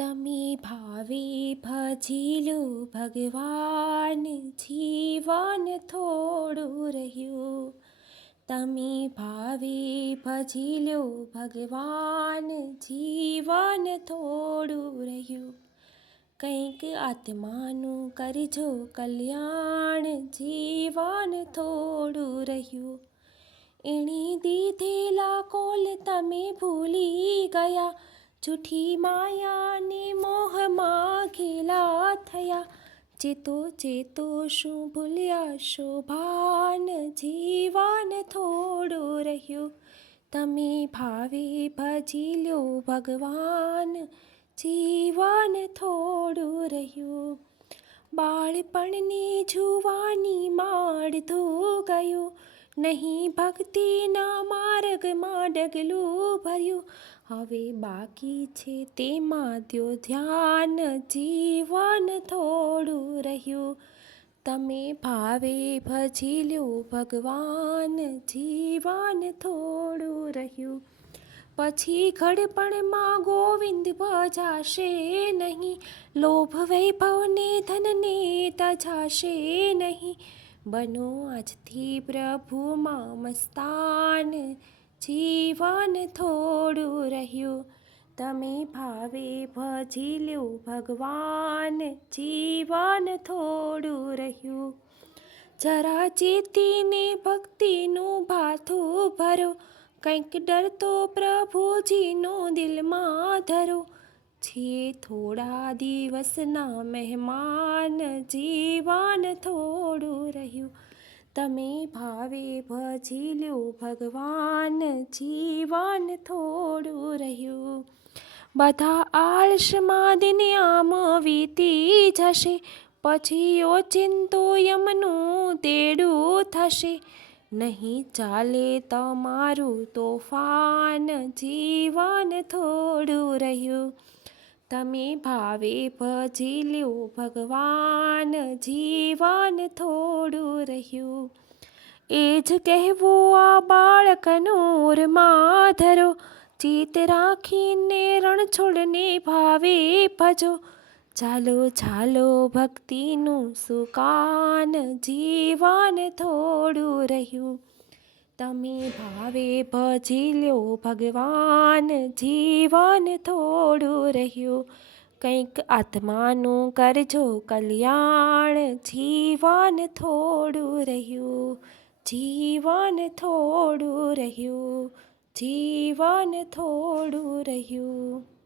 તમે ભાવે ભજી લો ભગવાન, જીવન થોડું રહ્યું. તમે ભાવે ભજી લો ભગવાન, જીવન થોડું રહ્યું. કંઈક આત્માનું કરજો કલ્યાણ, જીવન થોડું રહ્યું. એણે દીધેલા કોલ તમે ભૂલી ગયા, જૂઠી માયાને મોહમાં ઘેલા થયા. ચેતો ચેતો શું ભૂલ્યા શો ભાન, જીવન થોડું રહ્યું. તમે ભાવે ભજી લો ભગવાન, જીવન થોડું રહ્યું. બાળપણની જુવાનીમાં અડધું ગયું, નહીં ભક્તિના માર્ગમાં ડગલું ભર્યું. હવે બાકી છે તેમાં દ્યો ધ્યાન, જીવન થોડું રહ્યું. તમે ભાવે ભજી લો ભગવાન, જીવન થોડું રહ્યું. પછી ઘડપણમાં ગોવિંદ ભજાશે નહીં, લોભ વૈભવને ધનને તજાશે નહીં. બનો આજથી પ્રભુમાં મસ્તાન, જીવન થોડું રહ્યું. તમે ભાવે ભજી લો ભગવાન, જીવન થોડું રહ્યું. જરા ચેતીને ભક્તિનું ભાથું ભરો, કંઈક ડર તો પ્રભુજીનો દિલમાં ધરો. છીએ થોડા દિવસના મહેમાન, જીવન થોડું રહ્યું. તમે ભાવે ભજી લો ભગવાન, જીવન થોડું રહ્યું. બધા આળસમાં દિન આમ વીતી જશે, પછી ઓચિંતો યમનું તેડું થશે. નહીં ચાલે તમારું તોફાન, જીવન થોડું રહ્યું. તમે ભાવે ભજી લો ભગવાન, જીવન થોડું રહ્યું. એ જ કહેવું આ બાળકનું રમા ધરો, ચિત્ત રાખીને રણછોડને ભાવે ભજો. ચાલો ચાલો ભક્તિનું સુકાન, જીવન થોડું રહ્યું. તમે ભાવે ભજી લો ભગવાન, જીવન થોડું રહ્યું. કંઈક આત્માનું કરજો કલ્યાણ, જીવન થોડું રહ્યું. જીવન થોડું રહ્યું, જીવન થોડું રહ્યું.